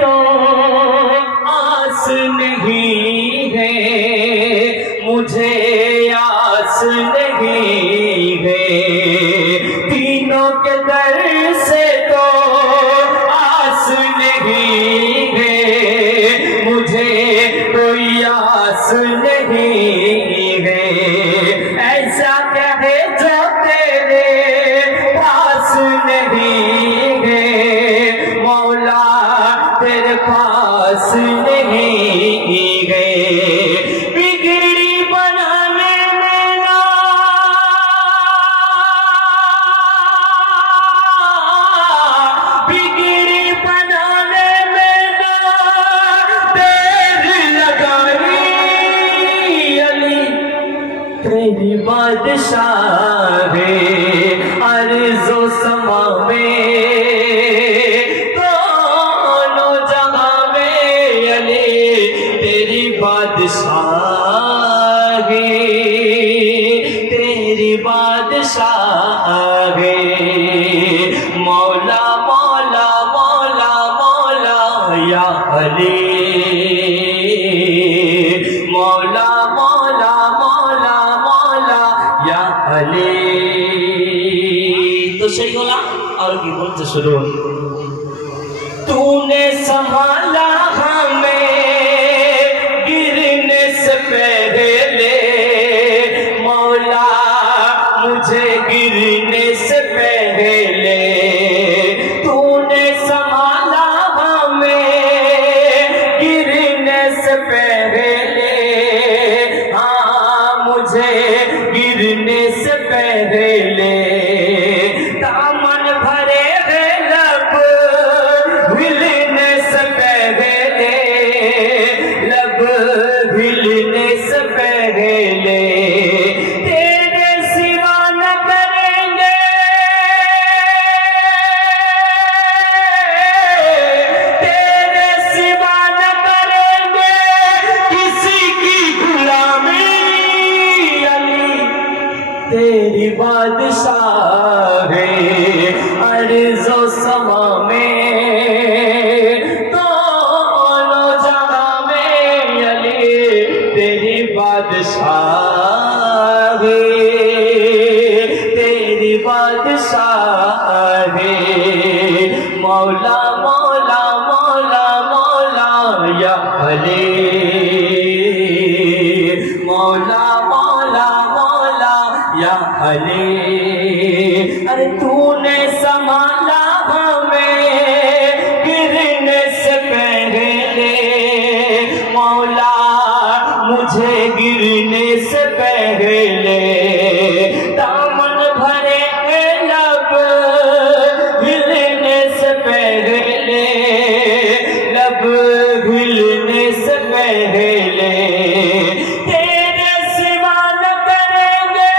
तो आस नहीं है, मुझे आस नहीं है, तीनों के दर से तो आस नहीं है, मुझे कोई आस नहीं है। ऐसा क्या है जो तेरे पास नहीं है, मौला तेरे पास नहीं है। बिगड़ी बनाने में ना बिगड़ी बनाने में ना देर लगाई, अली तेरी बादशाह है अर्ज़ो समा में, दोनों जहां में अली तेरी बादशाह है, तेरी बादशाह है। मौला मौला मौला मौला या अली, मौला मौला मौला मौला या अली। तो সেইগুলা আর কি বলতে শুরু, तूने संभाला हमें गिरने से पहले, मौला मुझे गिरने से पहले तूने संभाला हमें गिरने से पहले, हाँ मुझे गिरने से पहले दामन भरे हैं लब हिलने से पहले, लब हिलने से पहले तेरे सिवा न करेंगे, तेरे सिवा न करेंगे किसी की गुलामी, अली तेरी बादशाह है अर्ज़ो समा में, दोनों जहां में अली तेरी बादशाह है, तेरी बादशाह है। मौला मौला मौला मौला या अली, मौला मौला मौला या अली। अरे तूने संभाला हमें गिरने से पहले, मौला मुझे गिरने से पहले दामन भरे लब हिलने से पहले, लब हिलने से पहले तेरे सिवा न करेंगे,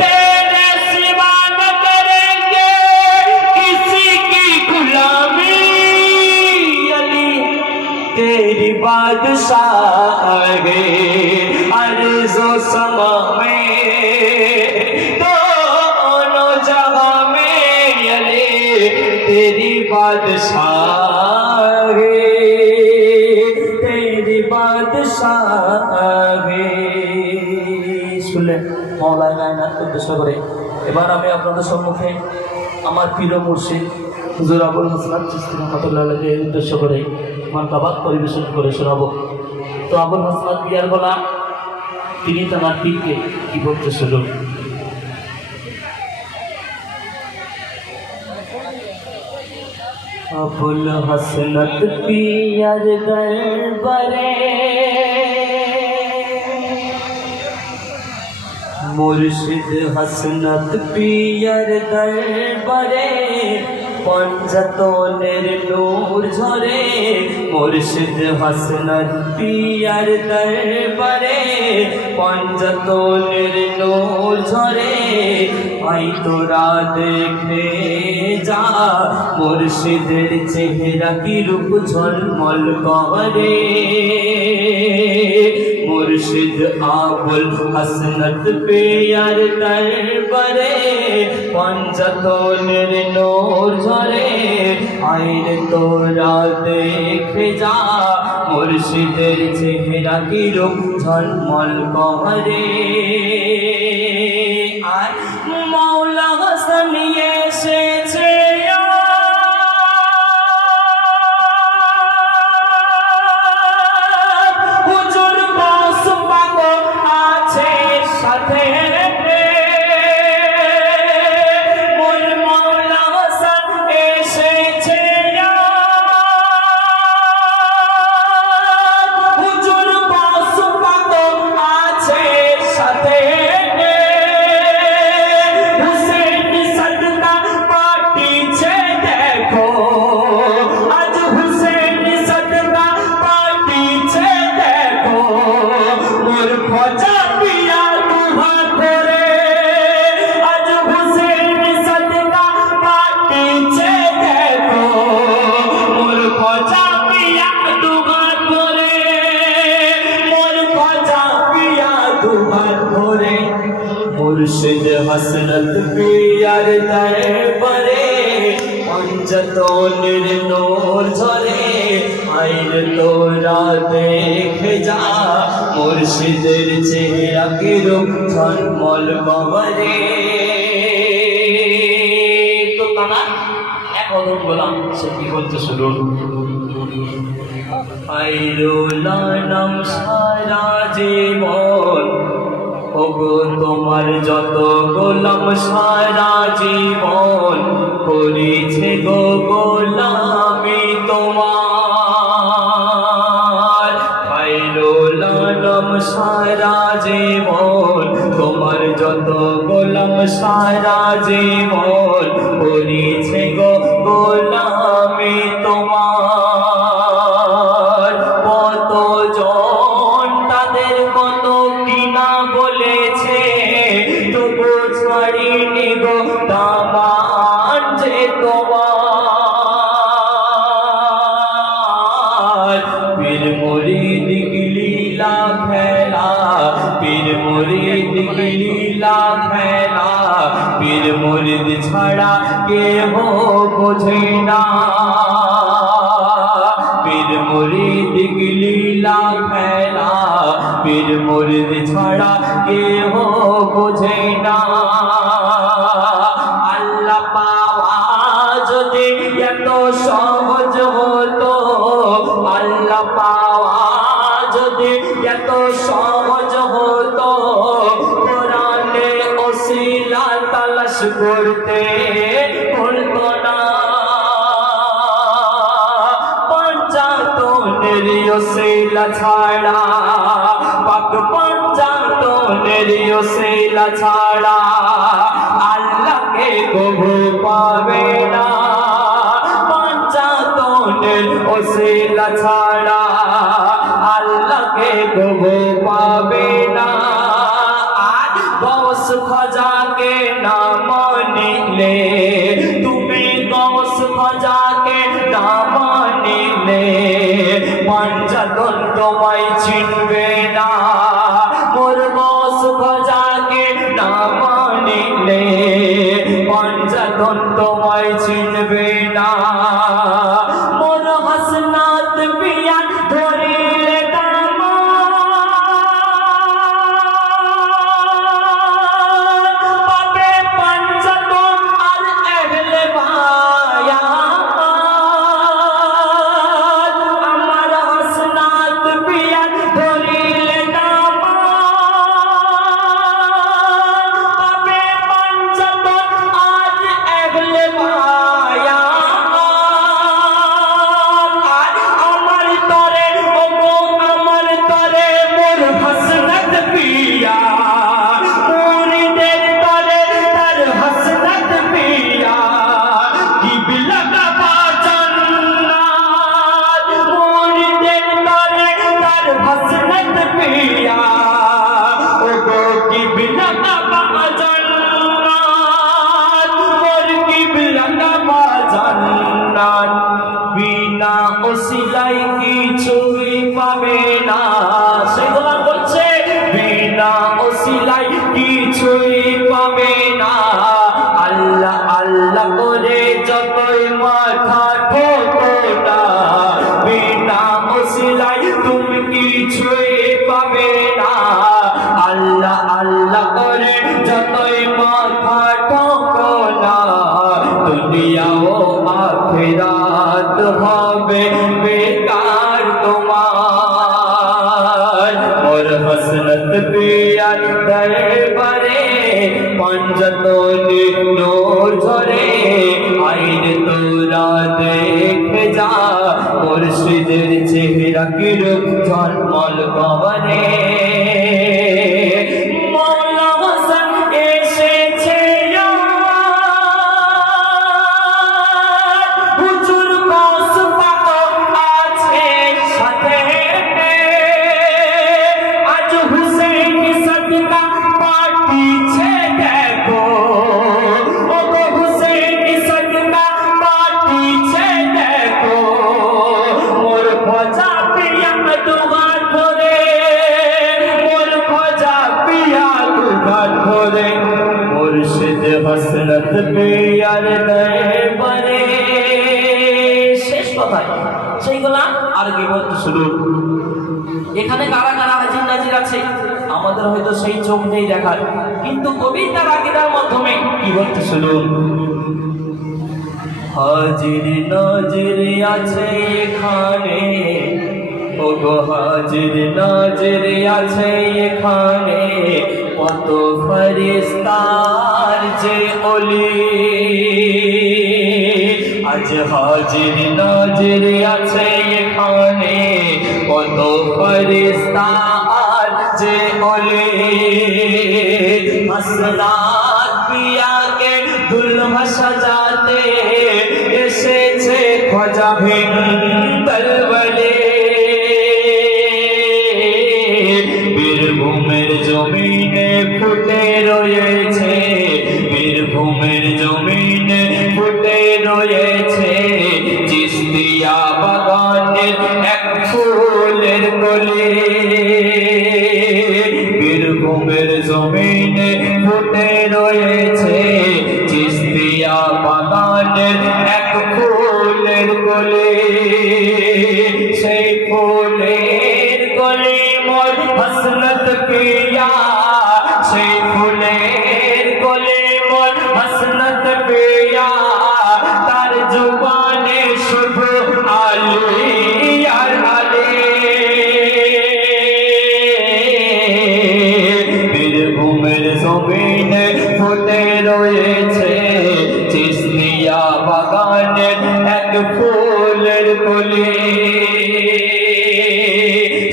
तेरे सिवा न करेंगे किसी की गुलामी, अली तेरी बादशाह है अर्ज़ो समा में, दोनों जहां में अली तेरी बादशाह है, तेरी बादशाह है। শুনলেন মওলা কায়নাত উদ্দেশ্য করে। এবার আমি আপনাদের সম্মুখে আমার প্রিয় মুর্শিদ হুজুর আবুল হাসনাত চিশতি রহমাতুল্লাহকে উদ্দেশ্য করে মানকাবাত পরিবেশন করে শোনাবো। তো আবুল হাসনাত বিয়ার গলা তিনি তার পীরকে কি বলতে শুরু, আবুল হাসনাত পিয়ার দরবারে মুর্শিদ হাসনাত পিয়ার দরবারে পঞ্চতনের নূর ঝরে, মুর্শিদ হাসনাত পিয়ার দরবারে পঞ্চতনের নূর ঝরে। আই তোরা দেখে যা মুর্শিদের চেহারা কি রূপ ঝলমল করে, मुर्शिद आबुल हसनत प्यार दरबारे पंचतনের নূর ঝরে আইরে তোরা দেখে যা মুর্শিদের চেহারা কি রূপ ঝলমল করে আর মাওলা হাসান এসেছে হুজুর বস পাক আছে সাথে मुर्शिद हसरत प्यार दरबारे पंचतনের নূর ঝরে আইরে তোরা দেখে যা মুর্শিদের চেহারা কি রূপ ঝলমল করে তো তারা এক কদম গোলাম সে কি বলতে শুরু আইরুলা নাম সারা জীবন ওগো তোমার যত গোলাম সারা জীবন করেছে গো গোলামি তোমার খায়রুল আলম সারা জীবন তোমার যত গোলাম সারা জীবন করেছে গো গোলামি তোমার কত জন তাদের কত কিনা বলেছে তবু ছাড়িনি গো দামান যে তোমার পীর মুরিদ কি লীলা খেলা পীর মুরিদ কি লীলা খেলা পীর মুরিদ ছাড়া কেহ বোঝে না পীর মুরিদ কি লীলা খেলা পীর মুরিদ ছাড়া কেহ বোঝে না আল্লাহ পাওয়া যদি এত সহজ হতো আল্লাহ পাওয়া যদি এত সহজ হতো কোরআনে ওসিলা তালাশ করতে হতো না পঞ্চাতনের ওসিলা ছাড়া পাক পঞ্চাতনের ওসিলা ছাড়া আল্লাহকে কবু পাবে না পঞ্চাতনের ওসিলা ছাড়া আল্লাহকে কবু পাবে না আর গৌস খাজাকে না মানিলে তুমি গৌস খাজাকে না মানিলে পঞ্চাতন তোমায় চিনবে না মোর গৌস খাজাকে না মানিলে পঞ্চাতন তোমায় চিনবে না মোর হাসনাত পিয়া ধরিলে পাবে পঞ্চাতন আর এহলে বায়া আমার হাসনাত পিয়া ধরিলে পাবে পঞ্চাতন আর এহলে বায়া দুনিয়া ও আখিরাত হবে বেকার তোমার মোর হসনত পিয়ার দরবারে পঞ্জতনে নূর ঝরে আইন তোরা দেখে যা মুর্শিদের চেহারা কিরূপ ঝলমল কবরে মৌলা হাসান এসেছে হুজুর কস পাক আছে সাথে আজ হুসেন সদকা পাঠিয়েছে দেখো ও গো হুসেন সদকা পাঠিয়েছে দেখো মোর খোঁজা পিয়া দুবার ধরে মোর খোঁজা পিয়া দুবার ধরে মুর্শিদ হসরত পিয়ার দরবারে শেষ কথায় সেইগুলা আর কি বলতে শুরু এখানে কারা কারা হাজির নাজির আছে আমাদের হয়তো সেই চোখ নেই দেখার কিন্তু কবি তার আকীদার মাধ্যমে কি বলতে শুনুন হাজির নাজির আছে এখানে ও গো হাজির নাজির আছে এখানে কত ফেরেশতার যে ওলি আজ হাজির নাজির আছে এখানে কত ফেরেশতার যে ওলি আসরাত পিয়া কে দুলহা সাজাতে এসেছে খোঁজা ভিন্দলবলে বীরভূমের জমিনে ফুটে রয়েছে বীরভূমের জমিনে ফুটে রয়েছে চিস্তিয়া বাগানের এক ফুলের কলি বীরভূমের জমিনে ফুটে রয়েছে চিস্তিয়া বাগানের এক ফুলের কলি সেই ফুলের কলি মোর হসরত পিয়া সেই ফুলের কলি মোর হসরত পিয়া তার জুবানে শুধু আলী আর আলী বীরভূমের জমিনে ফুটে রয়েছে চিস্তিয়া বাগানের এক ফুলের কলি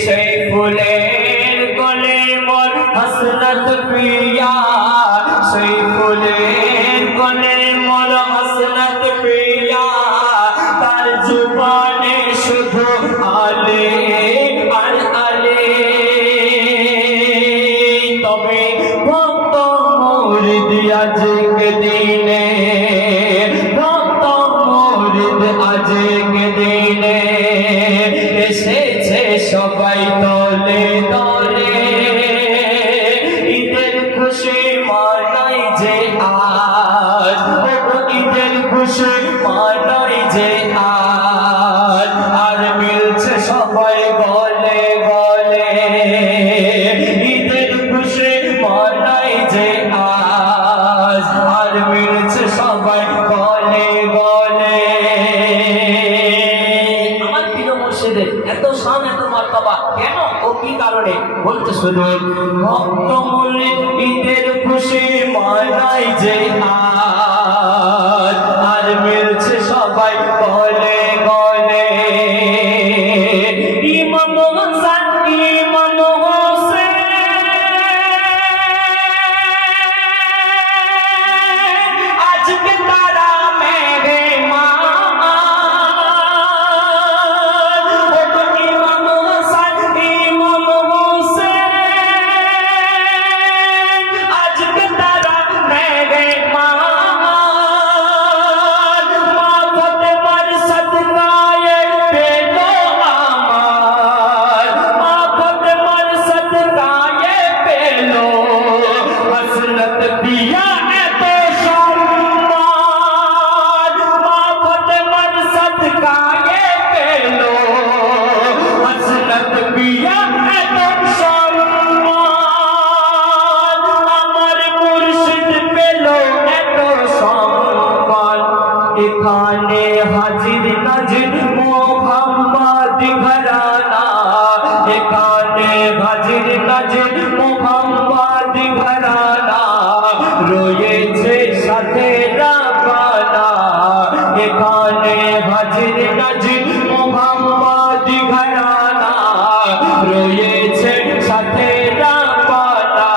সেই ফুলের কলি মোর হসরত পিয়া সেই ফুলের কলি মোর হসরত পিয়া তার জুবানে শুধু আলে আর আলে তবে ভক্ত মুরিদ আজকে দিনে ভক্ত মুরিদ আজকে দিনে এসেছে সবাই দলে দলে ঈদের খুশি মানাই যে আজ ঈদের খুশি মানাই যে আজ আর মিলছে সবাই গলে গলে ঈদের খুশি মানাই যে আজ আর মিলছে সবাই গলে গলে আমার প্রিয় মুর্শিদের এত শান এত মার্তবা কেন ও কি কারণে বলতে শুনুন ভক্ত মুরিদ ঈদের খুশি মানাই যে আজ আর মিলছে সবাই গলে গলে ইমাম হাসান ইমাম হোসেন আজকে তারা মেহমান এখানে হাজির নাজির মোহাম্মদ ঘরানা, এখানে হাজির নাজির মোহাম্মদ ঘরানা, রয়েছে সাথে রাবানা। এখানে হাজির নাজির মোহাম্মদ ঘরানা, রয়েছে সাথে রাবানা।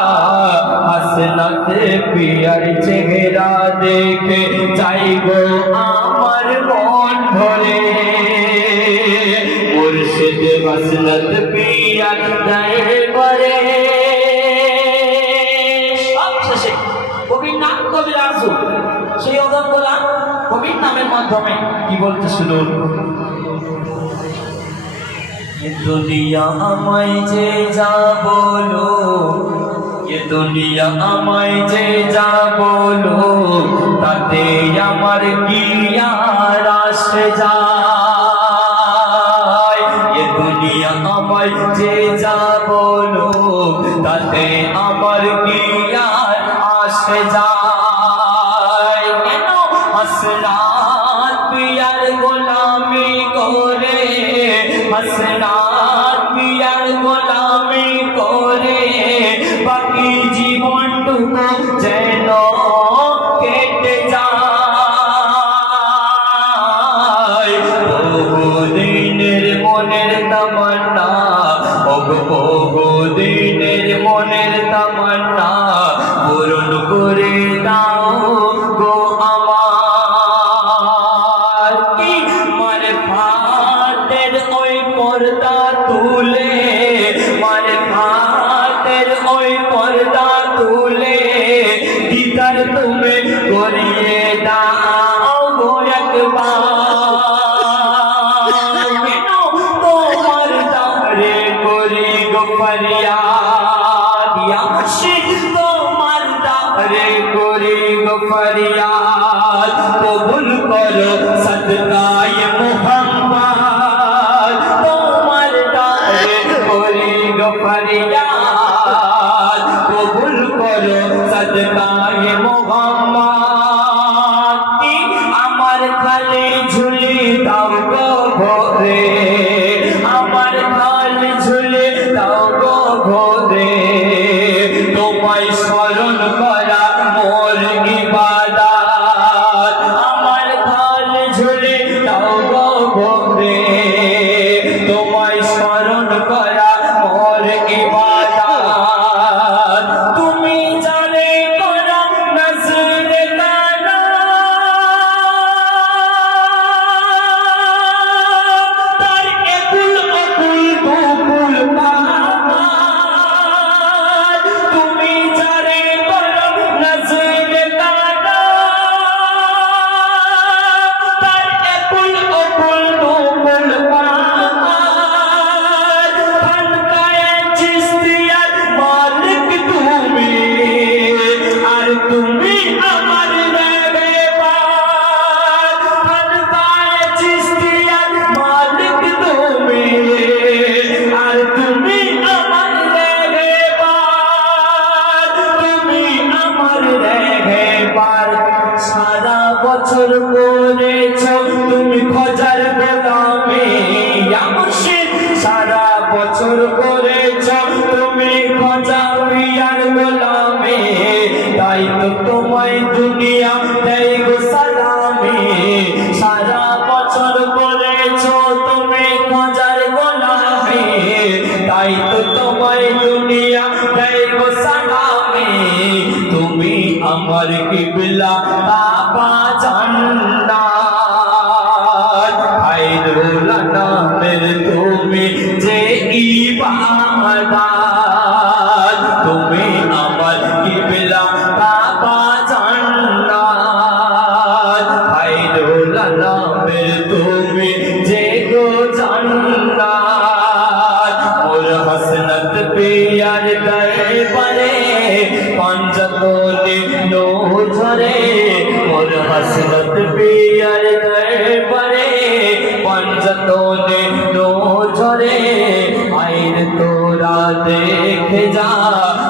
হাসনাত পিয়ার চেহারা দেখে চাইবো আমার মন ভরে, মুর্শিদ হাসনাত পিয়ার দরবারে। সবশেষে কবির নাম কবির আরজু, সেই অদম্বলা কবির নামের মাধ্যমে কি বলতে শুনুন। ये दुनिया আমায় যে যা বলো, ये दुनिया আমায় যে যা বলো, তাতে আমার কি আর আসে যায়। ये दुनिया আমায় যে যা বলো, তাতে আমার কি আর আসে যায়। কেন হাসনাত পিয়ার গোলামি করে, হাসনাত পিয়ার গোলামি করে, বাকি জীবনটুকু যেন কেটে যায়। বহুদিনের মনের তামান্না, বহুদিনের মনের তামান্না, পূরণ করে দাও গো আমার। কি মানে ফাতের ওই পর্দা তুলে, মানে ফাতের ওই পর্দা তুলে, দিদার তুমি করিয়ে দাও গো একবার। তোমার দারে করি গো ফরিয়াদ, ইয়া মুর্শিদ তোমার দারে করি গো ফরিয়াদ। কবুল করো সদকায়ে মুহাম্মদ, তোমার দারে করি গো ফরিয়াদ। কবুল করো সদকায়ে মুহাম্মদ। আমার খালি ঝুলি দাও গো ভোরে, আমার খালি ঝুলি দাও গো ভোরে। তোমায় স্মরণ করা মোর ইবাদত, আমার খালি ঝুলি দাও গো ভোরে। তোমায় স্মরণ করা মোর ইবাদত। তুমি জানে করা নজরে কানা, তার একুল অকুল দুকুল পার। তুমি জানে করা নজরে কানা, তার একুল অকুল দুকুল পার। খানকায়ে চিশতিয়ার মালিক তুমি, আর তুমি আমার রেহবার। খানকায়ে চিশতিয়ার মালিক তুমি, আর তুমি আমার রেহবার। তুমি আমার রেহবার। সারা বছর করেছ তুমি খোঁজার গোলামি, ইয়া মুর্শিদ সারা বছর করেছ তুমি খোঁজা পিয়ার গোলামি। তাই তো তোমায় দুনিয়া দেয় গো সালামি। সারা বছর করেছ তুমি খোঁজার গোলামি, তাই তো তোমায় দুনিয়া দেয় গো সালামি। তুমি আমার কিবলা কাবা জান্নাত, খায়রুল আনামের তুমি যে ইবাদত। তুমি আমার কিবলা কাবা জান্নাত, খায়রুল আনামের তুমি যে গো জান্নাত। মোর হাসনাত পিয়ার দরবারে পাঞ্জাতনে নজরে, মোর হাসনাত পিয়ার দরবারে পাঞ্জাতনে নজরে। আইন তোরা দেখে যা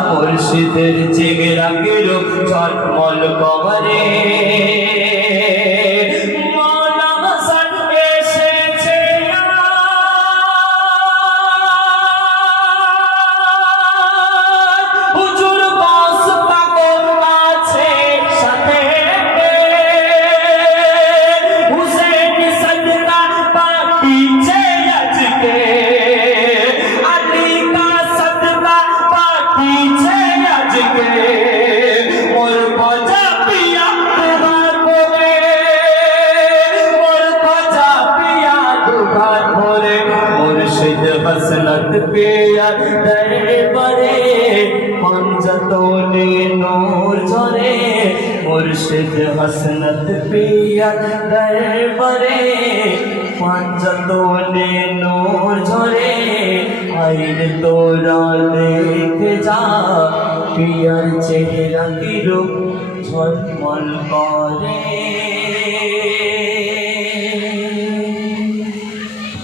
মুর্শিদের চেহারা কিরূপ ঝলমল করে। হাসনত পিয়ার দরবারে পাঁচতনে নূর ঝরে আইরে তোরা দেখে যা পিয়ার চেহারা কি রূপ ঝলমল করে